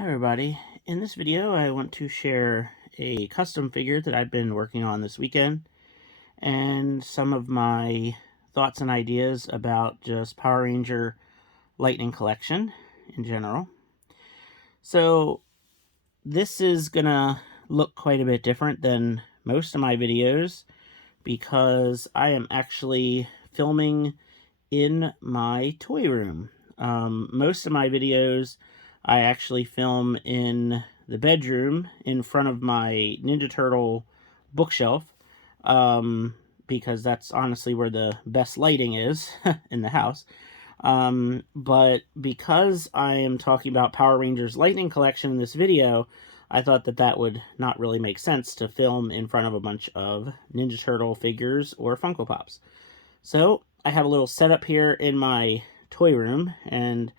Hi everybody. In this video I want to share a custom figure that I've been working on this weekend and some of my thoughts and ideas about just Power Ranger Lightning Collection in general. So this is gonna look quite a bit different than most of my videos because I am actually filming in my toy room. Most of my videos I actually film in the bedroom in front of my Ninja Turtle bookshelf, because that's honestly where the best lighting is in the house. But because I am talking about Power Rangers Lightning Collection in this video, I thought that that would not really make sense to film in front of a bunch of Ninja Turtle figures or Funko Pops. So I have a little setup here in my toy room, and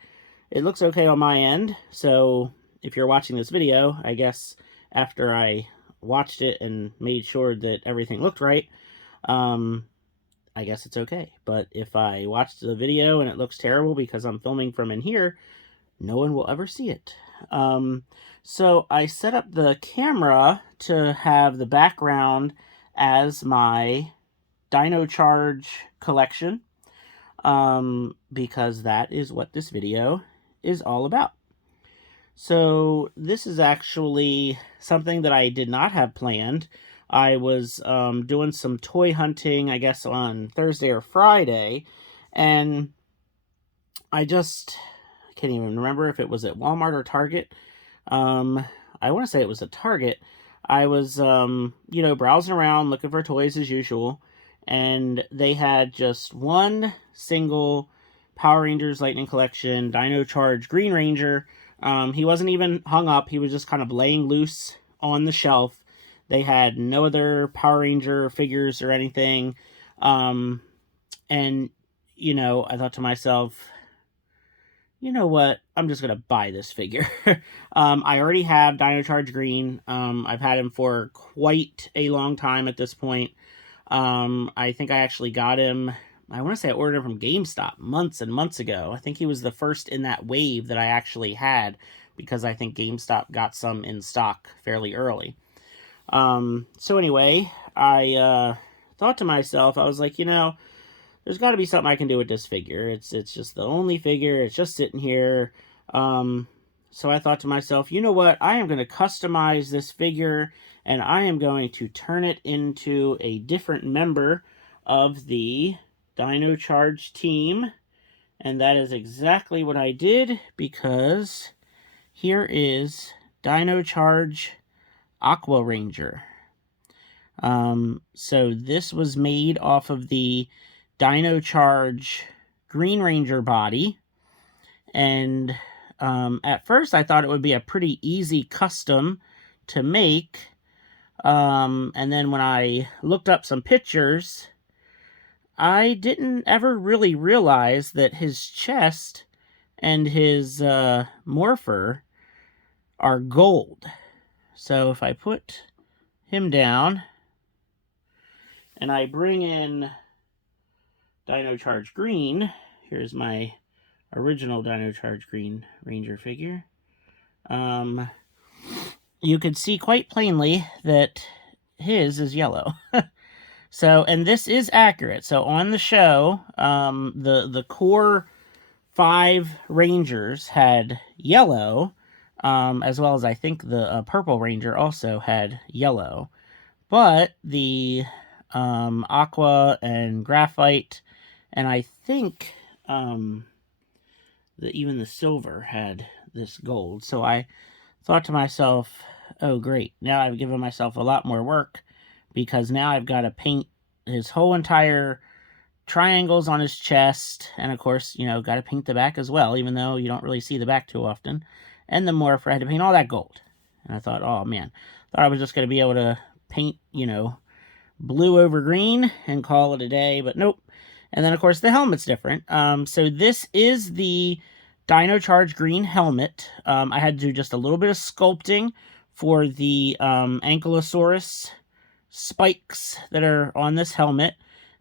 it looks okay on my end. So if you're watching this video, I guess after I watched it and made sure that everything looked right, I guess it's okay. But if I watched the video and it looks terrible because I'm filming from in here, no one will ever see it. So I set up the camera to have the background as my Dino Charge collection, because that is what this video is all about. So this is actually something that I did not have planned. I was doing some toy hunting, I guess, on Thursday or Friday, and I can't even remember if it was at Walmart or Target. I want to say it was at Target. I was, browsing around looking for toys as usual, and they had just one single Power Rangers Lightning Collection Dino Charge Green Ranger. He wasn't even hung up. He was just kind of laying loose on the shelf. They had no other Power Ranger figures or anything. And, I thought to myself, you know what? I'm just going to buy this figure. I already have Dino Charge Green. I've had him for quite a long time at this point. I think I actually got him, I want to say I ordered him from GameStop months and months ago. I think he was the first in that wave that I actually had, because I think GameStop got some in stock fairly early. So anyway, I thought to myself, I was like, there's got to be something I can do with this figure. It's just the only figure. It's just sitting here. So I thought to myself, you know what? I am going to customize this figure, and I am going to turn it into a different member of the Dino Charge team. And that is exactly what I did, because here is Dino Charge Aqua Ranger. So this was made off of the Dino Charge Green Ranger body, and at first I thought it would be a pretty easy custom to make, and then when I looked up some pictures, I didn't ever really realize that his chest and his morpher are gold. So if I put him down and I bring in Dino Charge Green, here's my original Dino Charge Green Ranger figure, you could see quite plainly that his is yellow. So, and this is accurate. So on the show, the core 5 Rangers had yellow, as well as I think the Purple Ranger also had yellow. But the Aqua and Graphite, and I think even the Silver had this gold. So I thought to myself, oh great, now I've given myself a lot more work, because now I've got to paint his whole entire triangles on his chest, and of course, got to paint the back as well, even though you don't really see the back too often. And the morpher, I had to paint all that gold. And I thought, oh man, thought I was just going to be able to paint, blue over green and call it a day, but nope. And then of course the helmet's different. So this is the Dino Charge Green helmet. I had to do just a little bit of sculpting for the Ankylosaurus spikes that are on this helmet,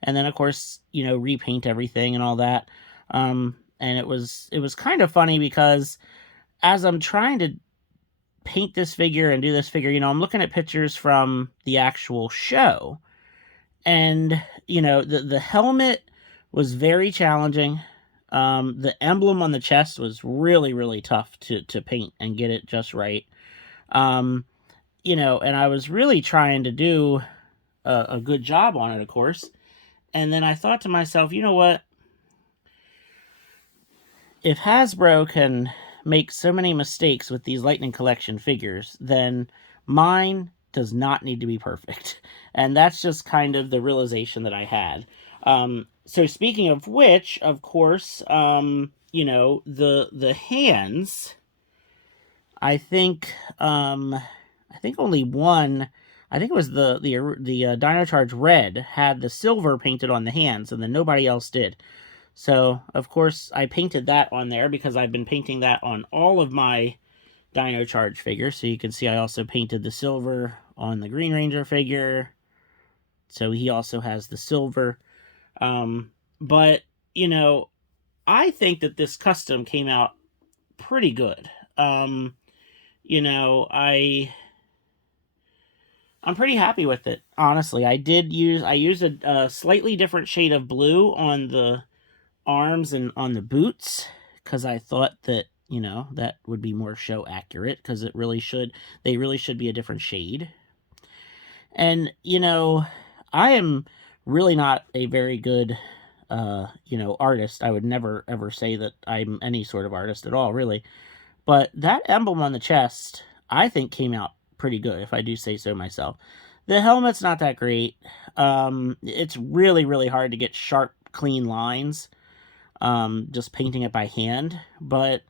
and then of course repaint everything and all that. And it was kind of funny, because as I'm trying to paint this figure and do this figure, I'm looking at pictures from the actual show. And, the helmet was very challenging. The emblem on the chest was really, really tough to paint and get it just right. And I was really trying to do a good job on it, of course. And then I thought to myself, you know what? If Hasbro can make so many mistakes with these Lightning Collection figures, then mine does not need to be perfect. And that's just kind of the realization that I had. So speaking of which, of course, the hands, I think only one, I think it was the Dino Charge Red had the silver painted on the hands, and then nobody else did. So, of course, I painted that on there because I've been painting that on all of my Dino Charge figures. So you can see I also painted the silver on the Green Ranger figure. So he also has the silver. But, I think that this custom came out pretty good. I'm pretty happy with it, honestly. I used a slightly different shade of blue on the arms and on the boots because I thought that that would be more show accurate, because they really should be a different shade. And I am really not a very good artist. I would never ever say that I'm any sort of artist at all, really. But that emblem on the chest, I think, came out pretty good, if I do say so myself. The helmet's not that great. It's really, really hard to get sharp, clean lines just painting it by hand, but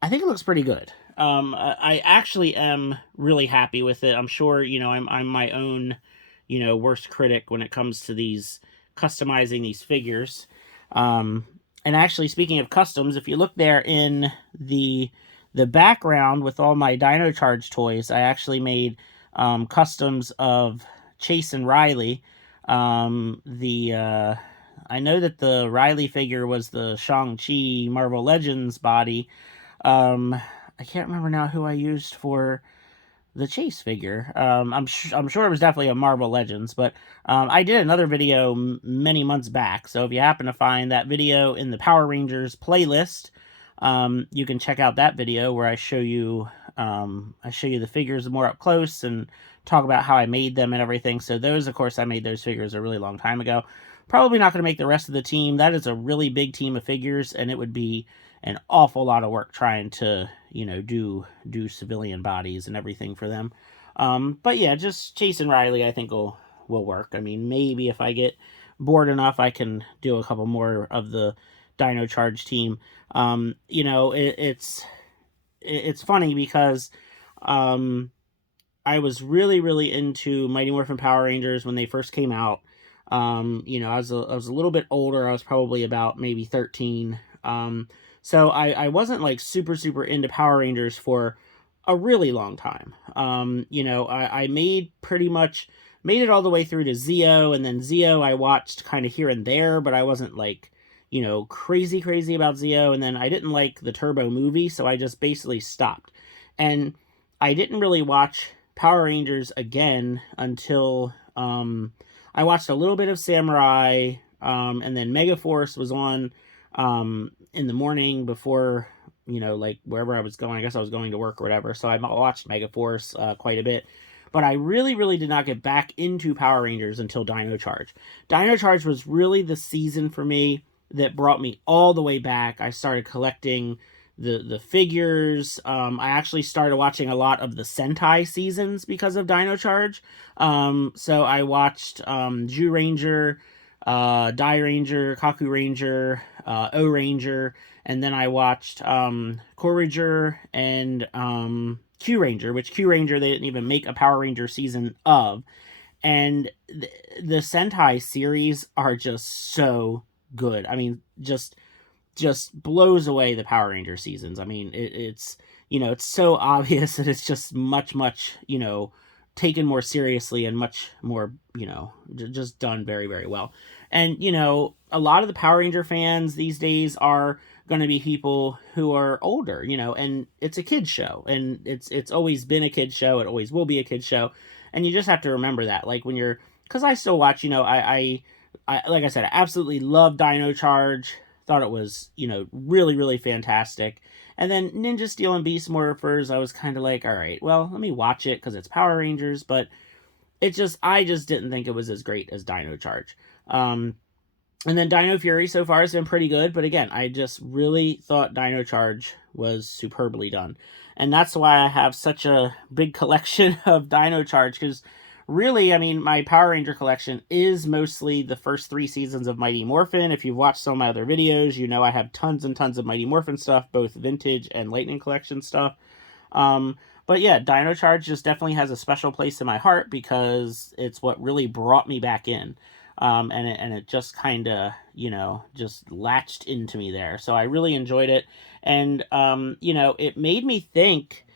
I think it looks pretty good. I actually am really happy with it. I'm sure, I'm my own, worst critic when it comes to these customizing these figures. And actually, speaking of customs, if you look there in the background with all my Dino Charge toys, I actually made customs of Chase and Riley. I know that the Riley figure was the Shang-Chi Marvel Legends body. I can't remember now who I used for the Chase figure. I'm sure it was definitely a Marvel Legends, but I did another video many months back. So if you happen to find that video in the Power Rangers playlist, you can check out that video where I show you the figures more up close and talk about how I made them and everything. So those, of course, I made those figures a really long time ago. Probably not going to make the rest of the team. That is a really big team of figures, and it would be an awful lot of work trying to, do civilian bodies and everything for them. But yeah, just Chase and Riley, I think will work. I mean, maybe if I get bored enough, I can do a couple more of the Dino Charge team. It's funny because I was really, really into Mighty Morphin Power Rangers when they first came out. I was a little bit older. I was probably about maybe 13. So I wasn't like super, super into Power Rangers for a really long time. I made it all the way through to Zeo, and then Zeo I watched kind of here and there, but I wasn't like, crazy about Zeo. And then I didn't like the Turbo movie, so I just basically stopped. And I didn't really watch Power Rangers again until, I watched a little bit of Samurai, and then Megaforce was on in the morning before, like wherever I was going. I guess I was going to work or whatever. So I watched Megaforce quite a bit. But I really, really did not get back into Power Rangers until Dino Charge. Dino Charge was really the season for me that brought me all the way back. I started collecting the figures. I actually started watching a lot of the Sentai seasons because of Dino Charge. So I watched Ju Ranger, Dai Ranger, Kaku Ranger, O Ranger, and then I watched Ranger and Q Ranger, which Q Ranger they didn't even make a Power Ranger season of. And the Sentai series are just so good. I mean, just blows away the Power Ranger seasons. I mean, it's so obvious that it's just much, taken more seriously and much more, just done very, very well. And, a lot of the Power Ranger fans these days are going to be people who are older, and it's a kid's show, and it's always been a kid's show. It always will be a kid's show. And you just have to remember that, like when you're, because I still watch, I like I said, I absolutely love Dino Charge. Thought it was, really, really fantastic. And then Ninja Steel and Beast Morphers, I was kind of like, all right, well, let me watch it because it's Power Rangers, but I just didn't think it was as great as Dino Charge. And then Dino Fury so far has been pretty good, but again, I just really thought Dino Charge was superbly done. And that's why I have such a big collection of Dino Charge, because really, I mean, my Power Ranger collection is mostly the first 3 seasons of Mighty Morphin. If you've watched some of my other videos, you know I have tons and tons of Mighty Morphin stuff, both vintage and Lightning Collection stuff. But yeah, Dino Charge just definitely has a special place in my heart because it's what really brought me back in. And it just kind of, just latched into me there. So I really enjoyed it. And, it made me think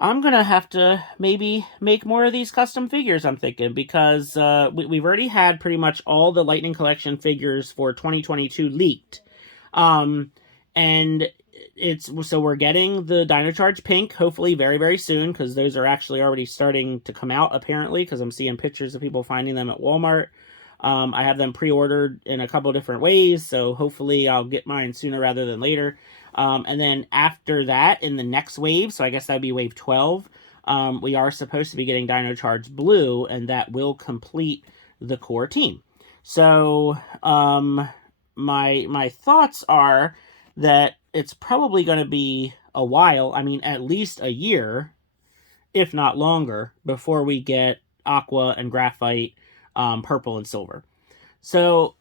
I'm going to have to maybe make more of these custom figures, I'm thinking, because we've already had pretty much all the Lightning Collection figures for 2022 leaked. And so we're getting the Dino Charge Pink, hopefully very, very soon, because those are actually already starting to come out, apparently, because I'm seeing pictures of people finding them at Walmart. I have them pre-ordered in a couple different ways, so hopefully I'll get mine sooner rather than later. And then after that, in the next wave, so I guess that'd be wave 12, we are supposed to be getting Dino Charge Blue, and that will complete the core team. So my thoughts are that it's probably going to be a while, I mean at least a year, if not longer, before we get Aqua and Graphite, Purple and Silver. So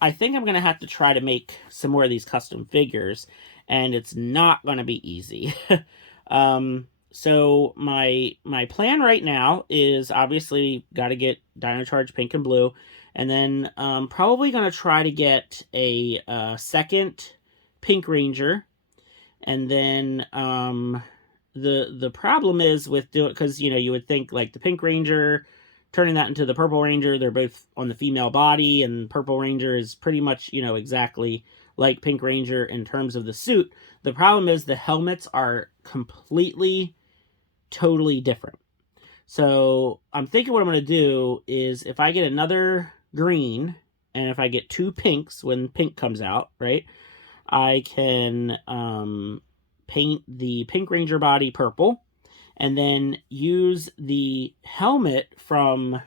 I think I'm going to have to try to make some more of these custom figures, and it's not going to be easy. So my plan right now is obviously got to get Dino Charge Pink and Blue, and then probably going to try to get a second Pink Ranger, and then the problem is with doing, because you would think like the Pink Ranger, turning that into the Purple Ranger, they're both on the female body, and Purple Ranger is pretty much, exactly like Pink Ranger in terms of the suit. The problem is the helmets are completely, totally different. So I'm thinking what I'm going to do is if I get another green, and if I get 2 pinks when pink comes out, right, I can paint the Pink Ranger body purple, and then use the helmet from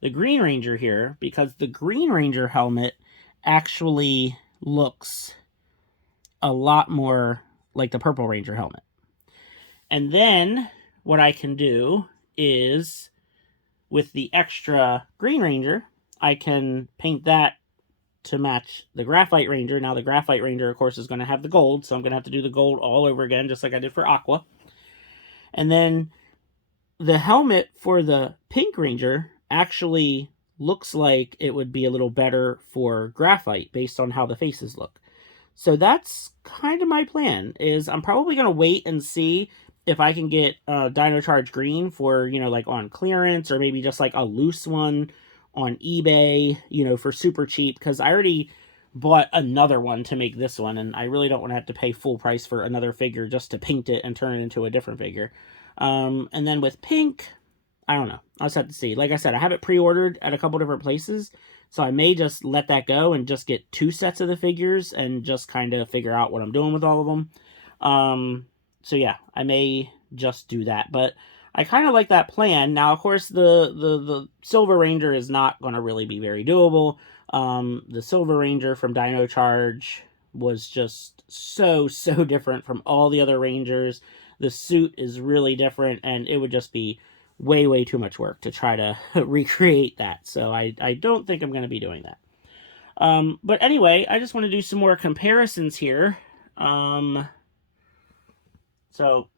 the Green Ranger here, because the Green Ranger helmet actually looks a lot more like the Purple Ranger helmet. And then what I can do is, with the extra Green Ranger, I can paint that to match the Graphite Ranger. Now the Graphite Ranger, of course, is going to have the gold, so I'm going to have to do the gold all over again, just like I did for Aqua. And then the helmet for the Pink Ranger actually looks like it would be a little better for Graphite based on how the faces look. So that's kind of my plan, is I'm probably going to wait and see if I can get Dino Charge Green for, like on clearance, or maybe just like a loose one on eBay, for super cheap, because I already bought another one to make this one, and I really don't want to have to pay full price for another figure just to paint it and turn it into a different figure. And then with pink, I don't know. I'll just have to see. Like I said, I have it pre-ordered at a couple different places, so I may just let that go and just get 2 sets of the figures and just kind of figure out what I'm doing with all of them. So yeah, I may just do that, but I kind of like that plan. Now, of course, the Silver Ranger is not going to really be very doable. The Silver Ranger from Dino Charge was just so different from all the other Rangers. The suit is really different, and it would just be way too much work to try to recreate that. So I don't think I'm going to be doing that. But anyway, I just want to do some more comparisons here. So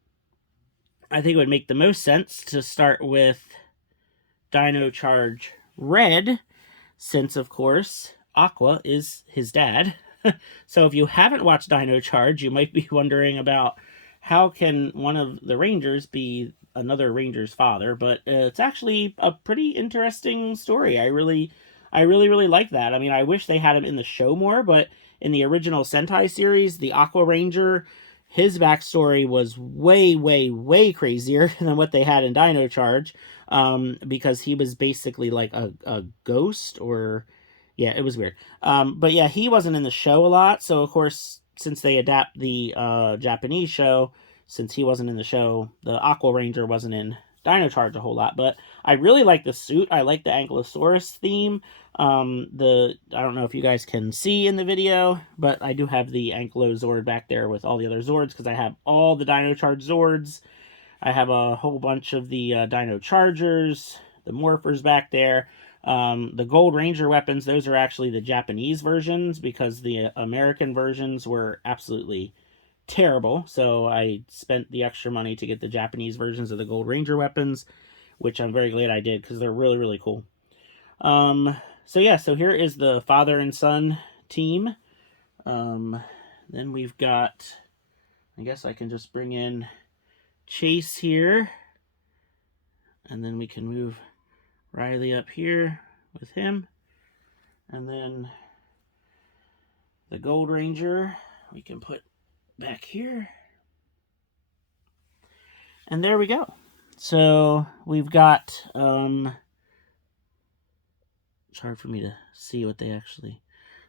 I think it would make the most sense to start with Dino Charge Red, since, of course, Aqua is his dad. So if you haven't watched Dino Charge, you might be wondering about how can one of the Rangers be another Ranger's father, but it's actually a pretty interesting story. I really like that. I mean, I wish they had him in the show more, but in the original Sentai series, the Aqua Ranger, his backstory was way, way, way crazier than what they had in Dino Charge, because he was basically like a ghost, or yeah, it was weird. But yeah, he wasn't in the show a lot, so of course, since they adapt the Japanese show, since he wasn't in the show, the Aqua Ranger wasn't in Dino Charge a whole lot. But I really like the suit. I like the Ankylosaurus theme. I don't know if you guys can see in the video, but I do have the Ankylozord back there with all the other Zords, because I have all the Dino Charge Zords. I have a whole bunch of the Dino Chargers, the Morphers back there. The Gold Ranger weapons, those are actually the Japanese versions, because the American versions were absolutely terrible. So I spent the extra money to get the Japanese versions of the Gold Ranger weapons, which I'm very glad I did, because they're really, really cool. So yeah, so here is the father and son team. Then we've got, I guess I can just bring in Chase here, and then we can move Riley up here with him, and then the Gold Ranger we can put back here, and there we go. So we've got it's hard for me to see what they actually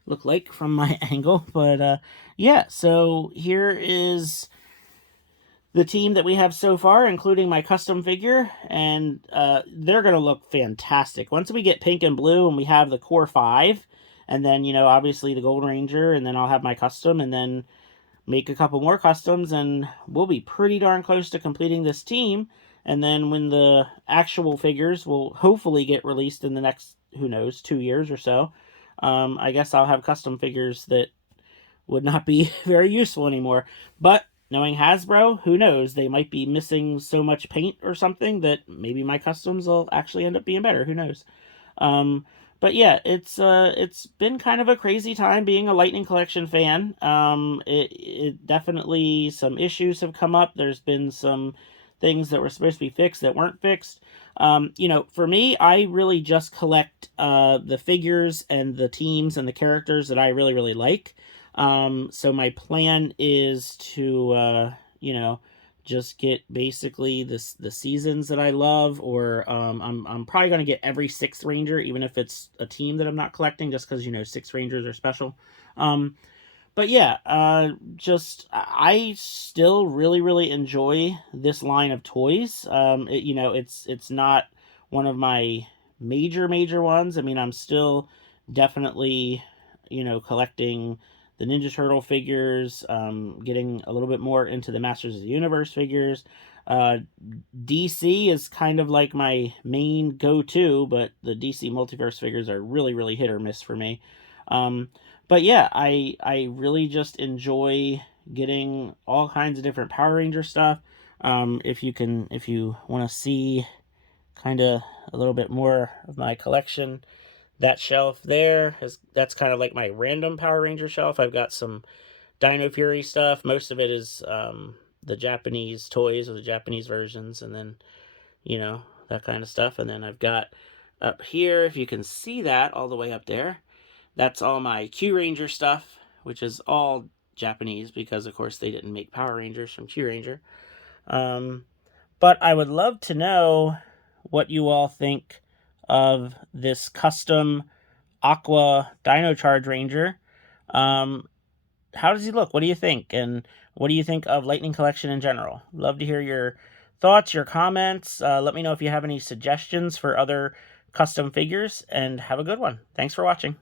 look like from my angle, but yeah, so here is the team that we have so far, including my custom figure, and they're going to look fantastic. Once we get pink and blue and we have the core 5, and then, you know, obviously the Gold Ranger, and then I'll have my custom, and then make a couple more customs, and we'll be pretty darn close to completing this team. And then when the actual figures will hopefully get released in the next, who knows, 2 years or so, I guess I'll have custom figures that would not be very useful anymore. But knowing Hasbro, who knows, they might be missing so much paint or something that maybe my customs will actually end up being better. Who knows? But yeah, it's been kind of a crazy time being a Lightning Collection fan. It definitely, some issues have come up. There's been some things that were supposed to be fixed that weren't fixed. You know, for me, I really just collect the figures and the teams and the characters that I really, really like. So my plan is to, you know, just get basically the seasons that I love, or I'm probably going to get every 6th Ranger, even if it's a team that I'm not collecting, just because, you know, 6 Rangers are special. But yeah, I still really, really enjoy this line of toys. You know, it's not one of my major ones. I mean, I'm still definitely, you know, collecting the Ninja Turtle figures, getting a little bit more into the Masters of the Universe figures. DC is kind of like my main go-to, but the DC Multiverse figures are really, really hit or miss for me. But yeah, I really just enjoy getting all kinds of different Power Ranger stuff. If you want to see kind of a little bit more of my collection, that shelf there, that's kind of like my random Power Ranger shelf. I've got some Dino Fury stuff. Most of it is the Japanese toys, or the Japanese versions, and then, you know, that kind of stuff. And then I've got up here, if you can see that all the way up there, that's all my Q Ranger stuff, which is all Japanese, because of course they didn't make Power Rangers from Q Ranger. But I would love to know what you all think of this custom Aqua Dino Charge Ranger. How does he look? What do you think? And what do you think of Lightning Collection in general? Love to hear your thoughts, your comments. Let me know if you have any suggestions for other custom figures, and have a good one. Thanks for watching.